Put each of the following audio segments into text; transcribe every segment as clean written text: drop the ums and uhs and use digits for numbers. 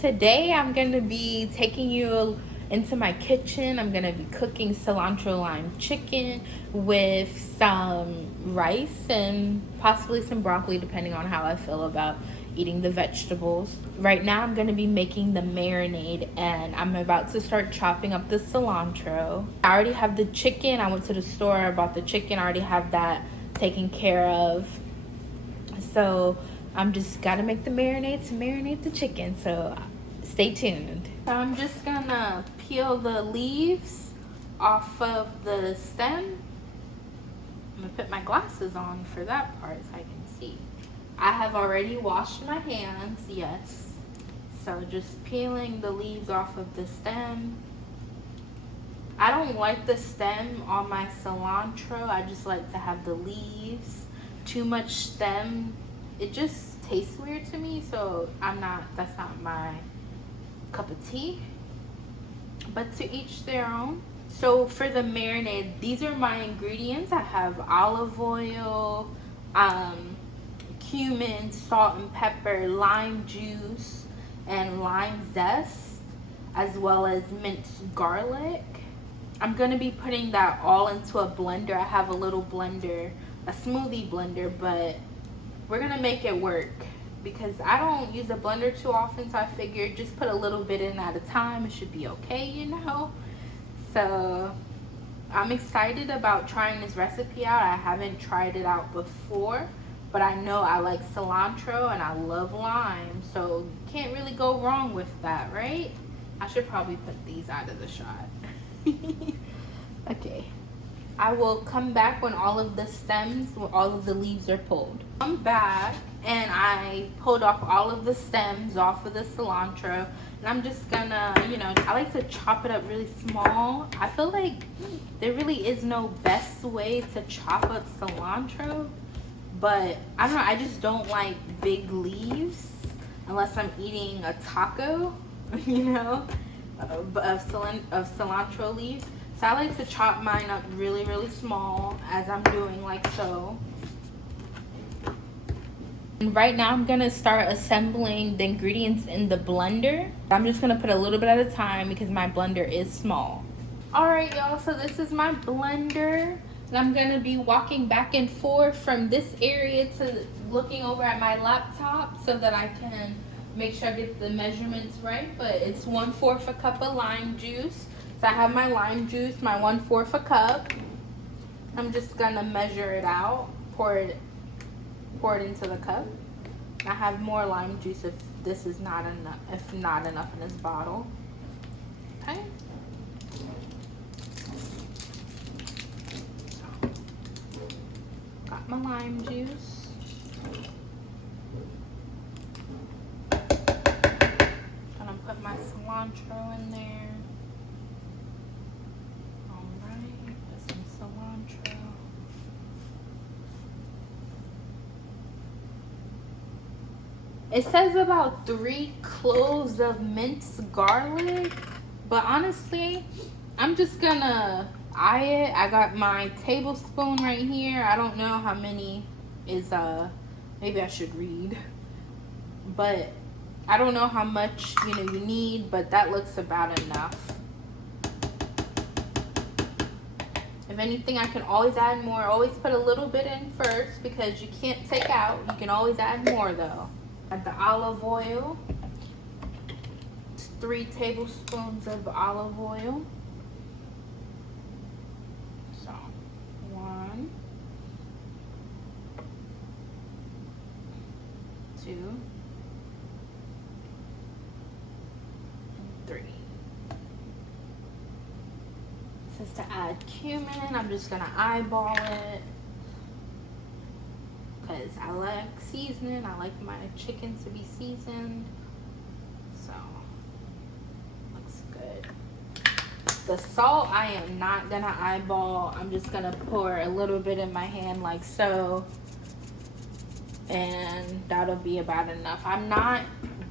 Today I'm gonna be taking you into my kitchen. I'm gonna be cooking cilantro lime chicken with some rice and possibly some broccoli, depending on how I feel about eating the vegetables. Right now I'm gonna be making the marinade, and I'm about to start chopping up the cilantro. I already have the chicken. I went to the store, bought the chicken. I already have that taken care of. So I'm just gotta make the marinade to marinate the chicken. So stay tuned. So I'm just gonna peel the leaves off of the stem. I'm gonna put my glasses on for that part so I can see. I have already washed my hands, yes. So just peeling the leaves off of the stem. I don't like the stem on my cilantro. I just like to have the leaves. Too much stem, it just tastes weird to me, so that's not my cup of tea. But to each their own. So for the marinade, these are my ingredients. I have olive oil, cumin, salt and pepper, lime juice, and lime zest, as well as minced garlic. I'm gonna be putting that all into a blender. I have a little blender, a smoothie blender, but we're gonna make it work because I don't use a blender too often, so I figured just put a little bit in at a time. It should be okay, you know? So I'm excited about trying this recipe out. I haven't tried it out before, but I know I like cilantro and I love lime, so you can't really go wrong with that, right? I should probably put these out of the shot. Okay, I will come back when all of the stems, when all of the leaves are pulled. I'm back and I pulled off all of the stems off of the cilantro, and I'm just gonna, I like to chop it up really small. I feel like there really is no best way to chop up cilantro, but I don't know, I just don't like big leaves unless I'm eating a taco, of cilantro leaves. So I like to chop mine up really, really small, as I'm doing like so. And right now I'm gonna start assembling the ingredients in the blender. I'm just gonna put a little bit at a time because my blender is small. All right, y'all, so this is my blender. And I'm gonna be walking back and forth from this area to looking over at my laptop so that I can make sure I get the measurements right. But it's 1/4 a cup of lime juice. So I have my lime juice, my 1/4 a cup. I'm just gonna measure it out, pour it into the cup. I have more lime juice if this is not enough, if not enough in this bottle. Okay. So, got my lime juice. Gonna put my cilantro in there. It says about 3 cloves of minced garlic, but honestly, I'm just gonna eye it. I got my tablespoon right here. I don't know how many is, maybe I should read, but I don't know how much, you need, but that looks about enough. If anything, I can always add more. Always put a little bit in first because you can't take out. You can always add more though. Add the olive oil. It's 3 tablespoons of olive oil. So 1, 2, and 3. This is to add cumin. I'm just gonna eyeball it because I like seasoning. I like my chicken to be seasoned. So, looks good. The salt, I am not gonna eyeball. I'm just gonna pour a little bit in my hand like so. And that'll be about enough. I'm not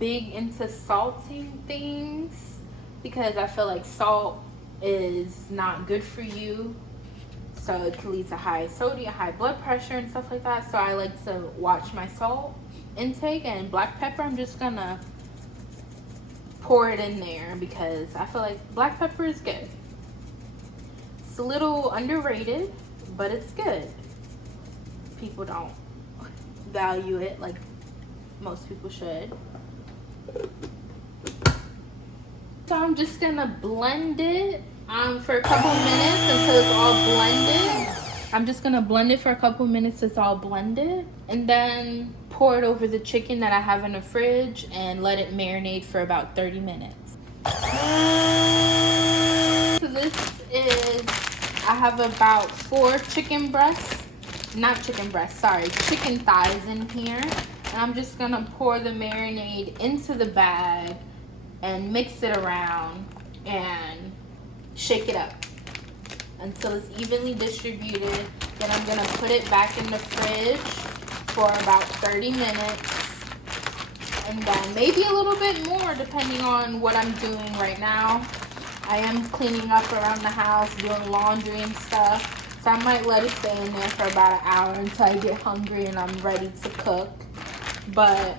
big into salting things because I feel like salt is not good for you. So it can lead to high sodium, high blood pressure and stuff like that. So I like to watch my salt intake. And black pepper, I'm just gonna pour it in there because I feel like black pepper is good. It's a little underrated, but it's good. People don't value it like most people should. So I'm just gonna blend it for a couple minutes until it's all blended. I'm just gonna blend it for a couple minutes till it's all blended, and then pour it over the chicken that I have in the fridge and let it marinate for about 30 minutes. So this is, I have about 4 chicken breasts, chicken thighs in here. And I'm just gonna pour the marinade into the bag and mix it around and shake it up until it's evenly distributed. Then I'm gonna put it back in the fridge for about 30 minutes, and then maybe a little bit more depending on what I'm doing right now. I am cleaning up around the house, doing laundry and stuff, so I might let it stay in there for about an hour until I get hungry and I'm ready to cook. But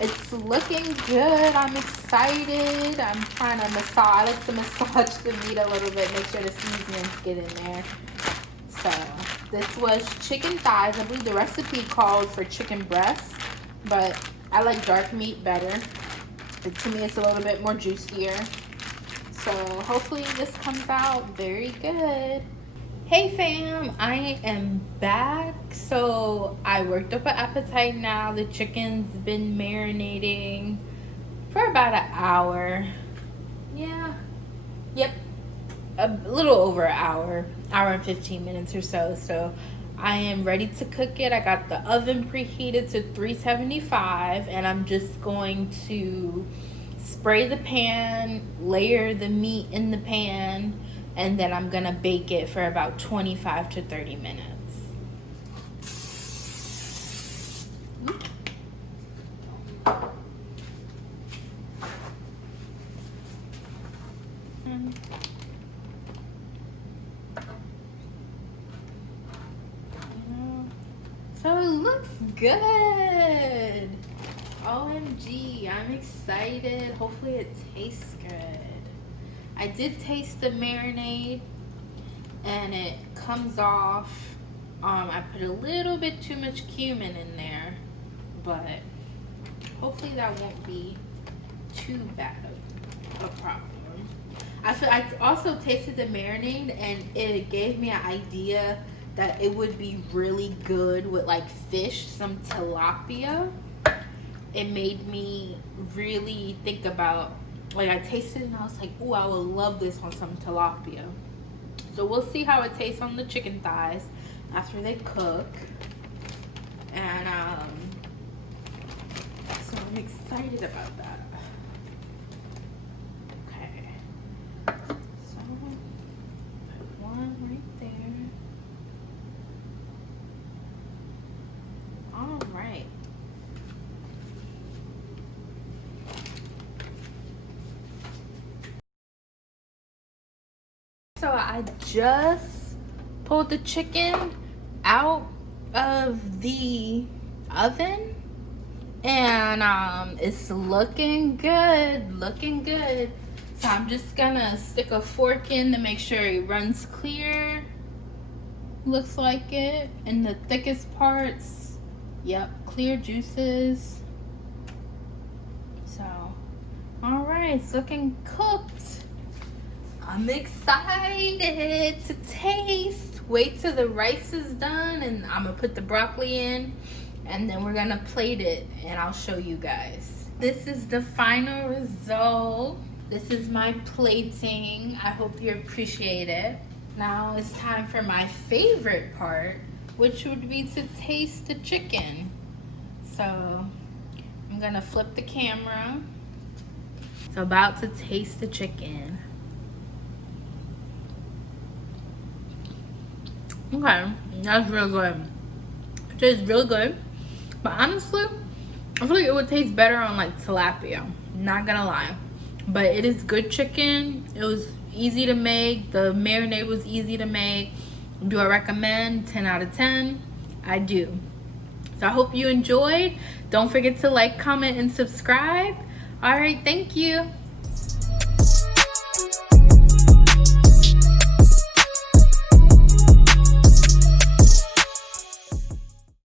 it's looking good. I'm excited. I'm trying to massage. I like to massage the meat a little bit, make sure the seasonings get in there. So this was chicken thighs. I believe the recipe called for chicken breasts, but I like dark meat better. But to me, it's a little bit more juicier. So hopefully this comes out very good. Hey fam, I am back. So I worked up an appetite now. The chicken's been marinating for about an hour. A little over an hour and 15 minutes or so. So I am ready to cook it. I got the oven preheated to 375, and I'm just going to spray the pan, layer the meat in the pan, and then I'm gonna bake it for about 25 to 30 minutes. So it looks good. OMG, I'm excited. Hopefully it tastes good. I did taste the marinade and it comes off. I put a little bit too much cumin in there, but hopefully that won't be too bad of a problem. I also tasted the marinade and it gave me an idea that it would be really good with like fish, some tilapia. It made me really think about, like, I tasted it and I was like, ooh, I would love this on some tilapia. So we'll see how it tastes on the chicken thighs after they cook. And so I'm excited about that. Okay. So put one right there. All right. So I just pulled the chicken out of the oven and it's looking good. So I'm just gonna stick a fork in to make sure it runs clear. Looks like it. And the thickest parts, yep, clear juices. So, all right, it's looking cooked. I'm excited to taste. Wait till the rice is done and I'm gonna put the broccoli in and then we're gonna plate it and I'll show you guys. This is the final result. This is my plating. I hope you appreciate it. Now it's time for my favorite part, which would be to taste the chicken. So I'm gonna flip the camera. So about to taste the chicken. Okay, that's real good. It tastes real good. But honestly, I feel like it would taste better on like tilapia. Not gonna lie. But it is good chicken. It was easy to make. The marinade was easy to make. Do I recommend? 10 out of 10. I do. So I hope you enjoyed. Don't forget to like, comment, and subscribe. All right, thank you.